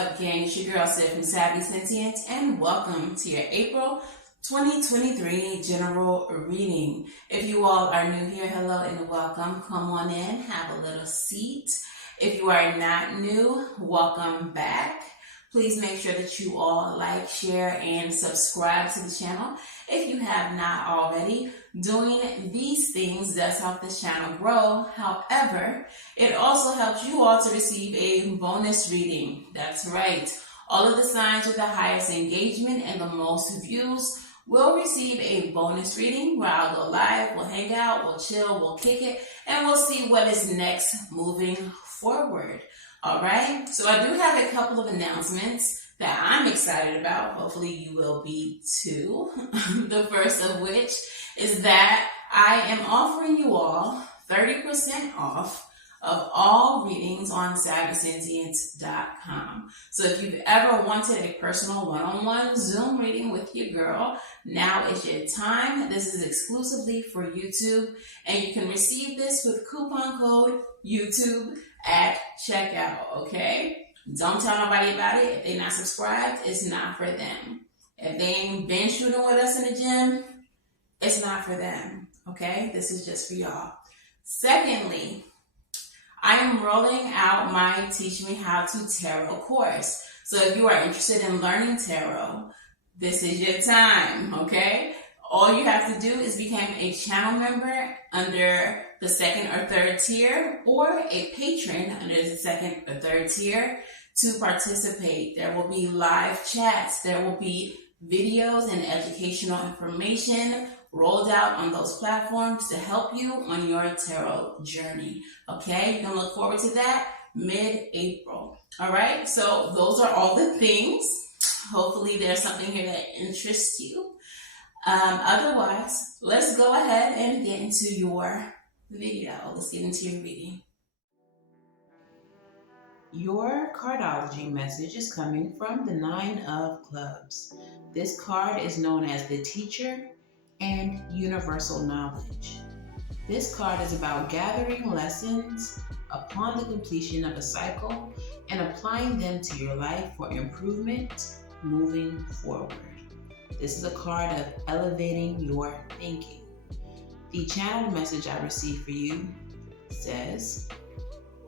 up, gang? It's your girl, Savy from Savy, Sentient, and welcome to your April 2023 general reading. If you all are new here, hello and welcome. Come on in, have a little seat. If you are not new, welcome back. Please make sure that you all like, share, and subscribe to the channel if you have not already. Doing these things does help this channel grow. However, it also helps you all to receive a bonus reading. That's right. All of the signs with the highest engagement and the most views will receive a bonus reading where I'll go live, we'll hang out, we'll chill, we'll kick it, and we'll see what is next moving forward. All right, so I do have a couple of announcements that I'm excited about. Hopefully you will be too. The first of which is that I am offering you all 30% off of all readings on SavySentient.com. So if you've ever wanted a personal one-on-one Zoom reading with your girl, now is your time. This is exclusively for YouTube, and you can receive this with coupon code YouTube at checkout, okay? Don't tell nobody about it. If they're not subscribed, it's not for them. If they ain't been shooting with us in the gym, it's not for them, okay? This is just for y'all. Secondly, I am rolling out my Teach Me How to Tarot course. So if you are interested in learning tarot, this is your time, okay? All you have to do is become a channel member under the second or third tier, or a patron under the second or third tier to participate. There will be live chats. There will be videos and educational information rolled out on those platforms to help you on your tarot journey. Okay, you can look forward to that mid-April. All right, so those are all the things. Hopefully there's something here that interests you. Otherwise, let's go ahead and get into your video. Let's get into your reading. Your cardology message is coming from the Nine of Clubs. This card is known as the Teacher and Universal Knowledge. This card is about gathering lessons upon the completion of a cycle and applying them to your life for improvement moving forward. This is a card of elevating your thinking. The channeled message I received for you says,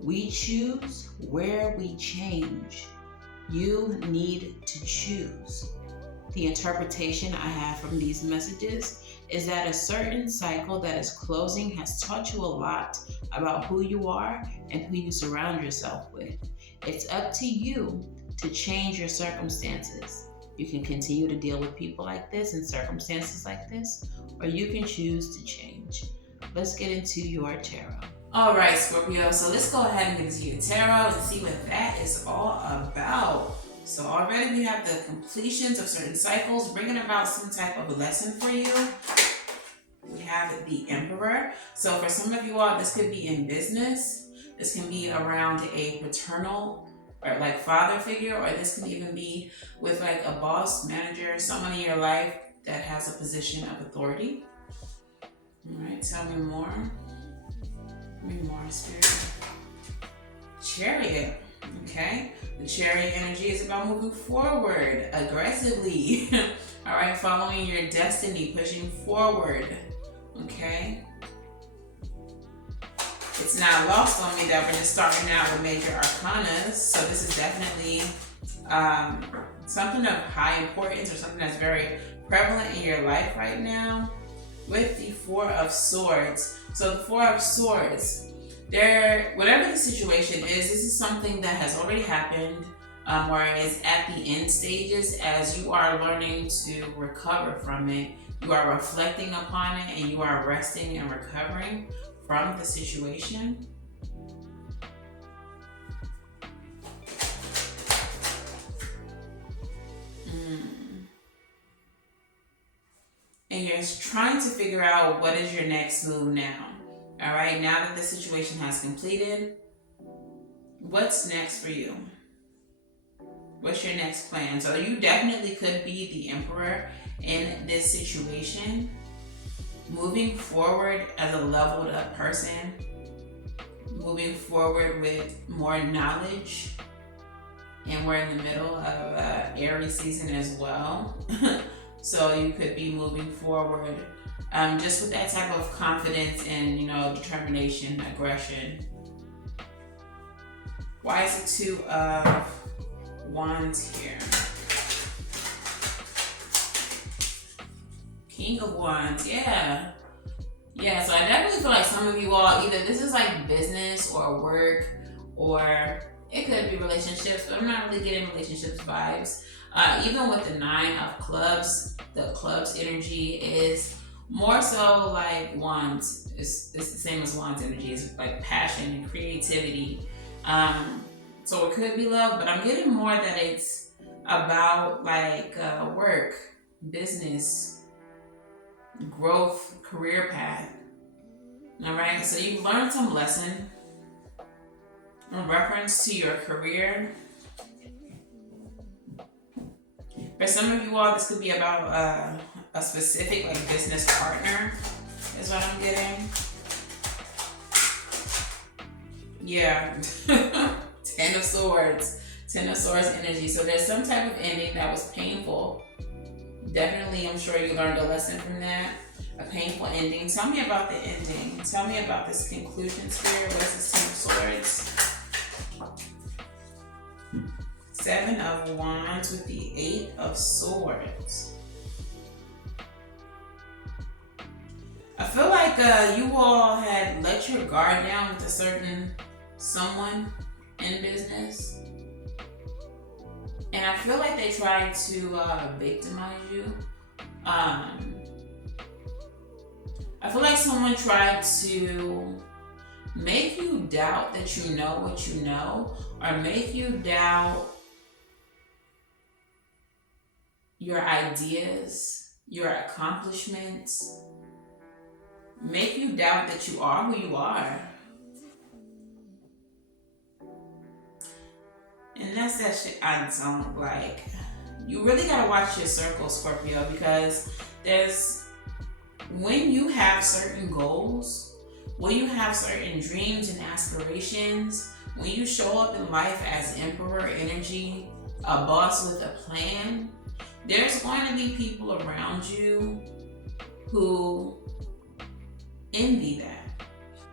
"We choose where we change. You need to choose." The interpretation I have from these messages is that a certain cycle that is closing has taught you a lot about who you are and who you surround yourself with. It's up to you to change your circumstances. You can continue to deal with people like this and circumstances like this, or you can choose to change. Let's get into your tarot. All right, Scorpio, so let's go ahead and get into your tarot and see what that is all about. So already we have the completions of certain cycles, bringing about some type of a lesson for you. We have the Emperor. So for some of you all, this could be in business. This can be around a paternal or like father figure, or this can even be with like a boss, manager, someone in your life that has a position of authority. All right, tell me more. Tell me more, Spirit. Chariot. Okay, the Chariot energy is about moving forward aggressively. All right, following your destiny, pushing forward. Okay, it's not lost on me that we're just starting out with major arcana, so this is definitely something of high importance or something that's very prevalent in your life right now. With the Four of Swords, so the Four of Swords, whatever the situation is, this is something that has already happened or is at the end stages. As you are learning to recover from it, you are reflecting upon it, and you are resting and recovering from the situation. And you're trying to figure out what is your next move now. All right, now that the situation has completed, what's next for you? What's your next plan? So you definitely could be the Emperor in this situation, moving forward as a leveled up person, moving forward with more knowledge, and we're in the middle of Aries season as well. So you could be moving forward just with that type of confidence and, you know, determination, aggression. Why is it 2 of Wands here? King of Wands, yeah. Yeah, so I definitely feel like some of you all, either this is like business or work, or it could be relationships, but I'm not really getting relationships vibes. Even with the 9 of Clubs, the Clubs energy is more so like Wands. It's the same as Wands energy. It's like passion and creativity. So it could be love, but I'm getting more that it's about like work, business, growth, career path. All right, so you've learned some lesson in reference to your career. For some of you all, this could be about a specific like business partner is what I'm getting. Yeah. 10 of Swords. 10 of Swords energy. So there's some type of ending that was painful. Definitely, I'm sure you learned a lesson from that. A painful ending. Tell me about the ending. Tell me about this conclusion, Spirit. What's this 10 of Swords? 7 of Wands with the 8 of Swords. I feel like you all had let your guard down with a certain someone in business. And I feel like they tried to victimize you. I feel like someone tried to make you doubt that you know what you know, or make you doubt your ideas, your accomplishments, make you doubt that you are who you are. And that's that shit I don't like. You really gotta watch your circle, Scorpio, because when you have certain goals, when you have certain dreams and aspirations, when you show up in life as Emperor energy, a boss with a plan, there's going to be people around you who envy that.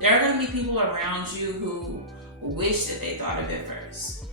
There are going to be people around you who wish that they thought of it first.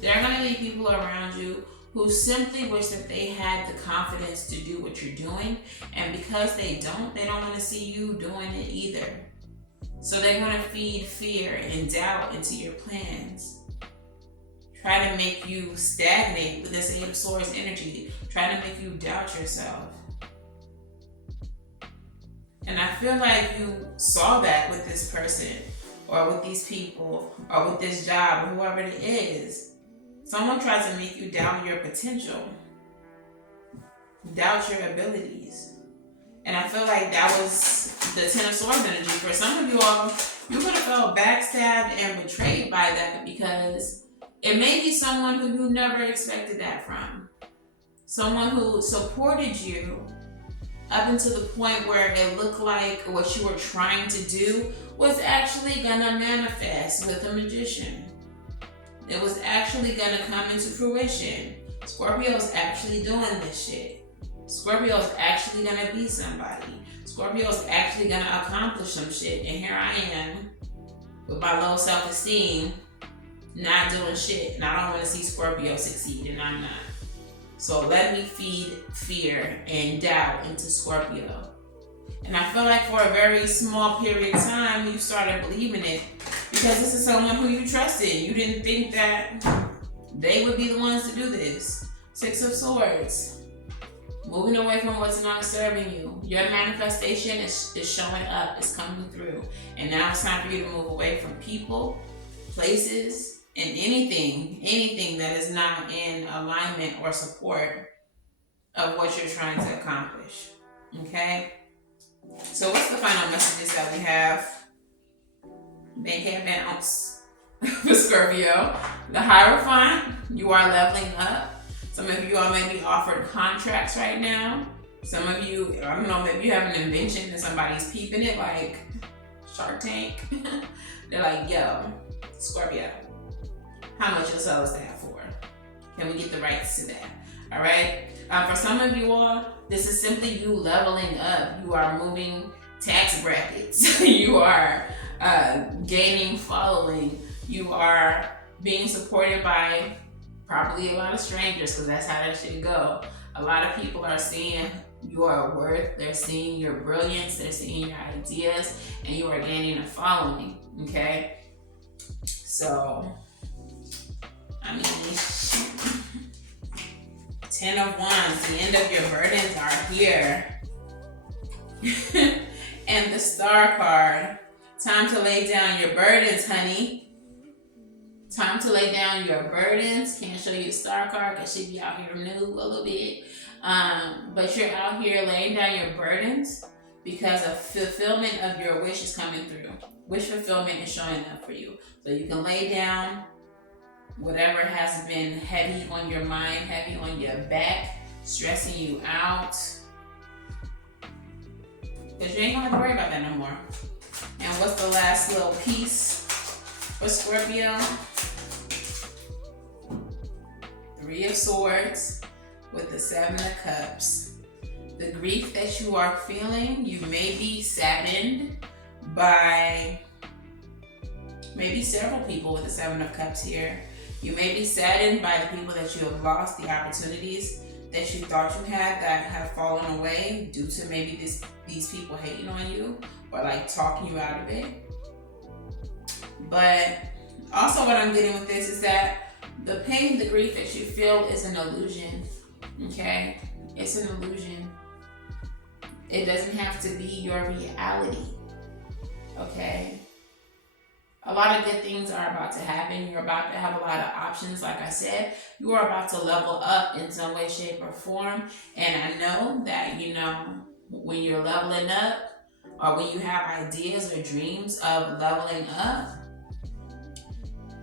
There are going to be people around you who simply wish that they had the confidence to do what you're doing, and because they don't want to see you doing it either. So they're going to feed fear and doubt into your plans. Try to make you stagnate with this 8 of Swords energy. Try to make you doubt yourself. And I feel like you saw that with this person, or with these people, or with this job, or whoever it is. Someone tries to make you doubt your potential, doubt your abilities. And I feel like that was the 10 of Swords energy. For some of you all, you could have felt backstabbed and betrayed by that, because it may be someone who you never expected that from. Someone who supported you up until the point where it looked like what you were trying to do was actually gonna manifest with a magician. It was actually gonna come into fruition. Scorpio's actually doing this shit. Scorpio's actually gonna be somebody. Scorpio's actually gonna accomplish some shit. And here I am with my low self-esteem, not doing shit. And I don't wanna see Scorpio succeed, and I'm not. So let me feed fear and doubt into Scorpio. And I feel like for a very small period of time, you started believing it, because this is someone who you trusted. You didn't think that they would be the ones to do this. 6 of Swords. Moving away from what's not serving you. Your manifestation is showing up, it's coming through. And now it's time for you to move away from people, places, and anything that is not in alignment or support of what you're trying to accomplish. Okay? So what's the final messages that we have? They can't bounce for Scorpio. The Hierophant, you are leveling up. Some of you all may be offered contracts right now. Some of you, I don't know, maybe you have an invention and somebody's peeping it, like Shark Tank. They're like, yo, Scorpio, how much you'll sell us that for? Can we get the rights to that? All right. For some of you all, this is simply you leveling up. You are moving tax brackets. You are gaining following. You are being supported by probably a lot of strangers, because that's how that should go. A lot of people are seeing your worth, they're seeing your brilliance, they're seeing your ideas, and you are gaining a following, okay? So, I mean, 10 of Wands, the end of your burdens are here. And the Star card, time to lay down your burdens, honey. Time to lay down your burdens. Can't show you the Star card because she be out here new a little bit. But you're out here laying down your burdens because a fulfillment of your wish is coming through. Wish fulfillment is showing up for you. So you can lay down whatever has been heavy on your mind, heavy on your back, stressing you out. Because you ain't gonna have to worry about that no more. And what's the last little piece for Scorpio? 3 of Swords with the 7 of Cups. The grief that you are feeling, you may be saddened by maybe several people with the 7 of Cups here. You may be saddened by the people that you have lost, the opportunities that you thought you had that have fallen away due to maybe these people hating on you or like talking you out of it. But also what I'm getting with this is that the pain, the grief that you feel is an illusion, okay? It's an illusion. It doesn't have to be your reality, okay? A lot of good things are about to happen. You're about to have a lot of options. Like I said, you are about to level up in some way, shape, or form. And I know that, you know, when you're leveling up or when you have ideas or dreams of leveling up,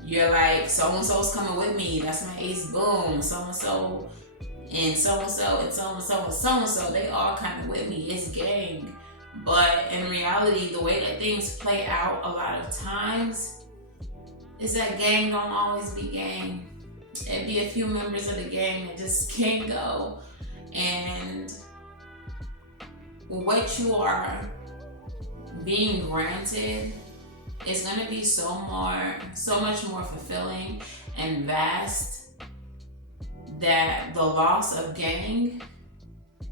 you're like, so-and-so's coming with me. That's my ace, boom. So-and-so and so-and-so and so-and-so and so-and-so. They all kind of with me. It's gang. But in reality, the way that things play out a lot of times is that gang don't always be gang. It'd be a few members of the gang that just can't go. And what you are being granted is going to be so much more fulfilling and vast that the loss of gang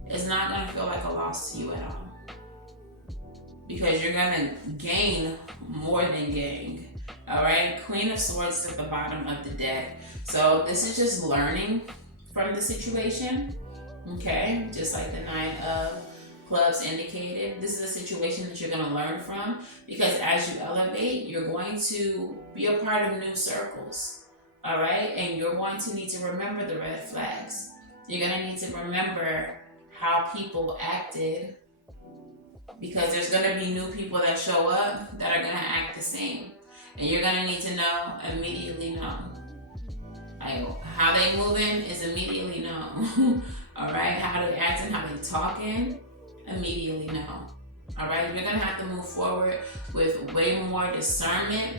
is not going to feel like a loss to you at all. Because you're gonna gain more than gang. All right, Queen of Swords is at the bottom of the deck. So this is just learning from the situation, okay? Just like the 9 of Clubs indicated, this is a situation that you're gonna learn from, because as you elevate, you're going to be a part of new circles, all right? And you're going to need to remember the red flags. You're gonna need to remember how people acted, because there's going to be new people that show up that are going to act the same. And you're going to need to know, immediately know. How they moving is immediately know. All right? How they acting, how they talking, immediately know. All right? You're going to have to move forward with way more discernment,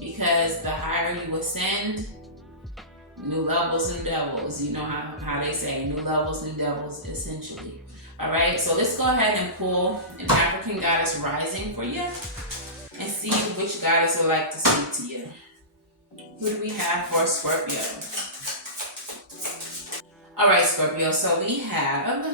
because the higher you ascend, new levels, new devils. You know how they say, new levels, new devils, essentially. All right, so let's go ahead and pull an African goddess rising for you and see which goddess would like to speak to you. Who do we have for Scorpio? All right, Scorpio, so we have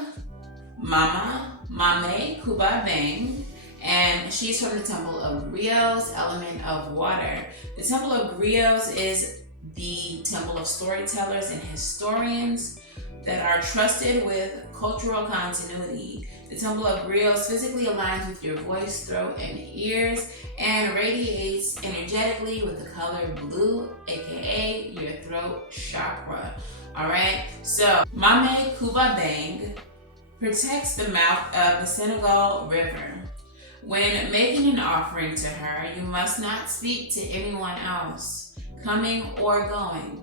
Mama Mame Kuba Bang, and she's from the Temple of Griots, element of water. The Temple of Griots is the temple of storytellers and historians that are trusted with cultural continuity. The Temple of Griots physically aligns with your voice, throat, and ears, and radiates energetically with the color blue, aka your throat chakra. All right, so Mame Kuba Bang protects the mouth of the Senegal River. When making an offering to her, you must not speak to anyone else, coming or going.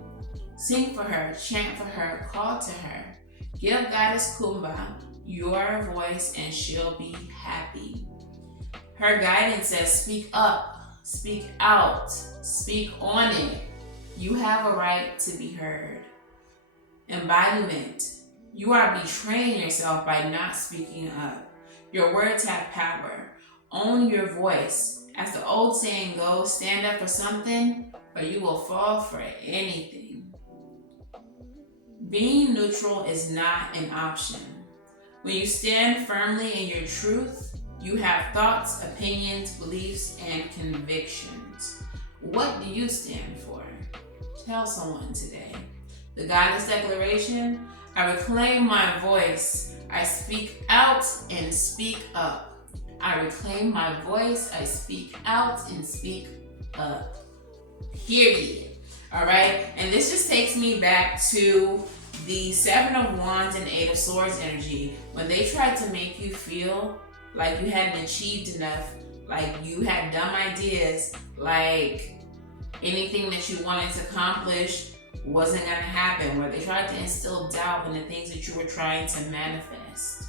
Sing for her, chant for her, call to her. Give Goddess Kumba your voice and she'll be happy. Her guidance says, speak up, speak out, speak on it. You have a right to be heard. Embodiment. You are betraying yourself by not speaking up. Your words have power. Own your voice. As the old saying goes, stand up for something, or you will fall for anything. Being neutral is not an option. When you stand firmly in your truth, you have thoughts, opinions, beliefs, and convictions. What do you stand for? Tell someone today. The Goddess Declaration: I reclaim my voice. I speak out and speak up. I reclaim my voice. I speak out and speak up. Period. All right. And this just takes me back to the Seven of Wands and Eight of Swords energy. When they tried to make you feel like you hadn't achieved enough, like you had dumb ideas, like anything that you wanted to accomplish wasn't going to happen, where they tried to instill doubt in the things that you were trying to manifest.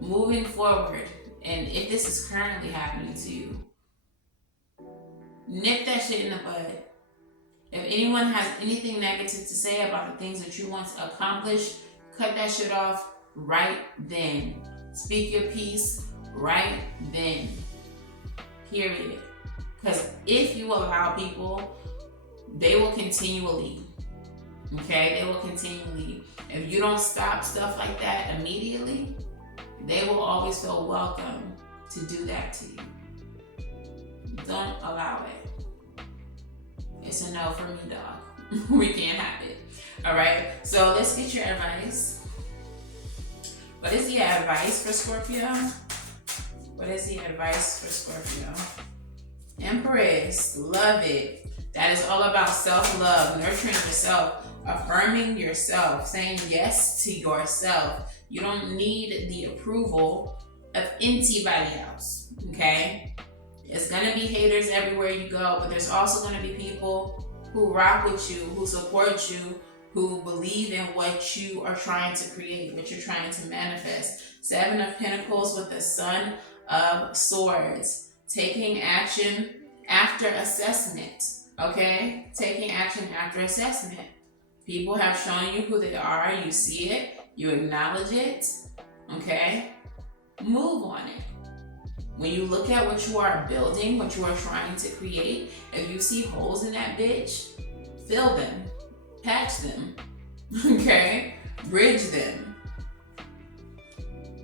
Moving forward, and if this is currently happening to you, nip that shit in the bud. If anyone has anything negative to say about the things that you want to accomplish, cut that shit off right then. Speak your piece right then. Period. Because if you allow people, they will continually, okay? They will continually. If you don't stop stuff like that immediately, they will always feel welcome to do that to you. Don't allow it. It's a no for me, dog. We can't have it. All right, so let's get your advice. What is the advice for Scorpio? What is the advice for Scorpio? Empress, love it. That is all about self-love, nurturing yourself, affirming yourself, saying yes to yourself. You don't need the approval of anybody else, okay? There's gonna be haters everywhere you go, but there's also gonna be people who rock with you, who support you, who believe in what you are trying to create, what you're trying to manifest. Seven of Pentacles with the Son of Swords. Taking action after assessment, okay? Taking action after assessment. People have shown you who they are, you see it, you acknowledge it, okay? Move on it. When you look at what you are building, what you are trying to create, if you see holes in that bitch, fill them, patch them, okay? Bridge them.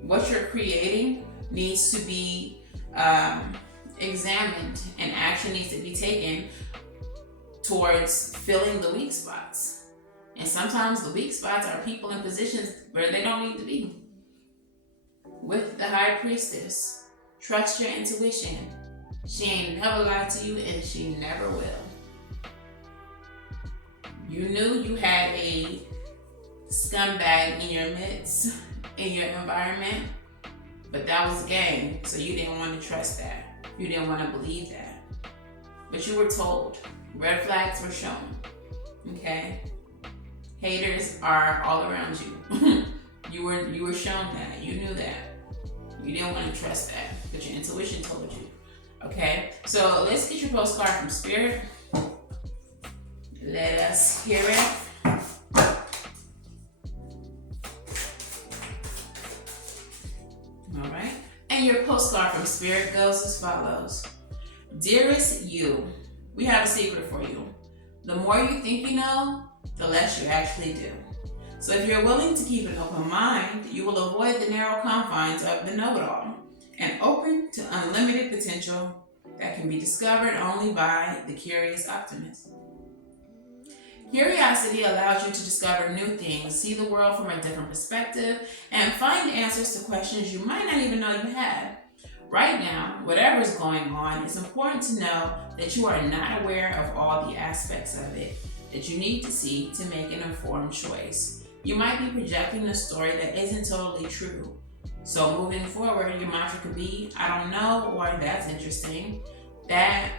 What you're creating needs to be examined, and action needs to be taken towards filling the weak spots. And sometimes the weak spots are people in positions where they don't need to be. With the High Priestess, trust your intuition. She ain't never lied to you, and she never will. You knew you had a scumbag in your midst, in your environment, but that was a game, so you didn't want to trust that. You didn't want to believe that. But you were told. Red flags were shown, okay? Haters are all around you. You were shown that. You knew that. You didn't want to trust that, but your intuition told you. Okay, so let's get your postcard from Spirit. Let us hear it. All right, and your postcard from Spirit goes as follows. Dearest you, we have a secret for you. The more you think you know, the less you actually do. So if you're willing to keep an open mind, you will avoid the narrow confines of the know-it-all and open to unlimited potential that can be discovered only by the curious optimist. Curiosity allows you to discover new things, see the world from a different perspective, and find answers to questions you might not even know you had. Right now, whatever is going on, it's important to know that you are not aware of all the aspects of it that you need to see to make an informed choice. You might be projecting a story that isn't totally true. So moving forward, your mantra could be, I don't know, or that's interesting. That's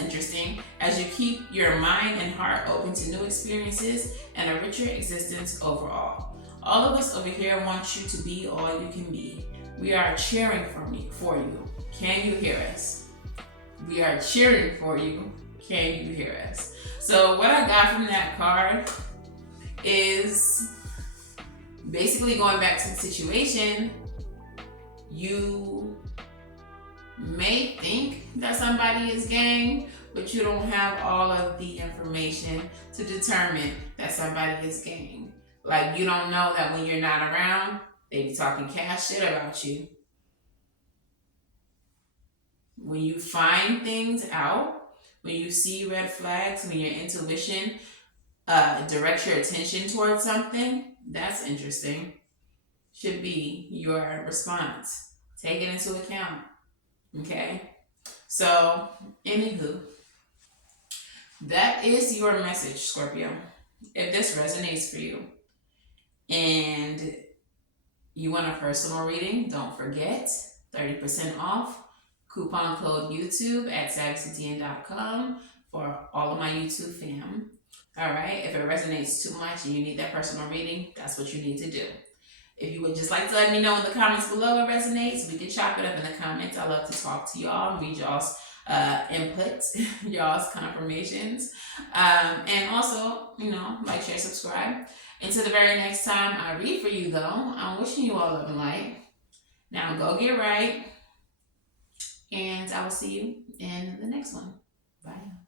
interesting, as you keep your mind and heart open to new experiences and a richer existence overall. All of us over here want you to be all you can be. We are cheering for you. Can you hear us? We are cheering for you. Can you hear us? So what I got from that card is basically going back to the situation. You may think that somebody is gang, but you don't have all of the information to determine that somebody is gang. Like, you don't know that when you're not around, they be talking cash shit about you. When you find things out, when you see red flags, when your intuition directs your attention towards something, that's interesting. Should be your response. Take it into account. Okay? So, anywho, that is your message, Scorpio. If this resonates for you and you want a personal reading, don't forget 30% off. Coupon code YouTube at savvysentient.com for all of my YouTube fam. All right, if it resonates too much and you need that personal reading, that's what you need to do. If you would just like to let me know in the comments below it resonates, we can chop it up in the comments. I love to talk to y'all and read y'all's input, y'all's confirmations. And also, like, share, subscribe. Until the very next time I read for you, though, I'm wishing you all love and light. Now go get right. And I will see you in the next one. Bye.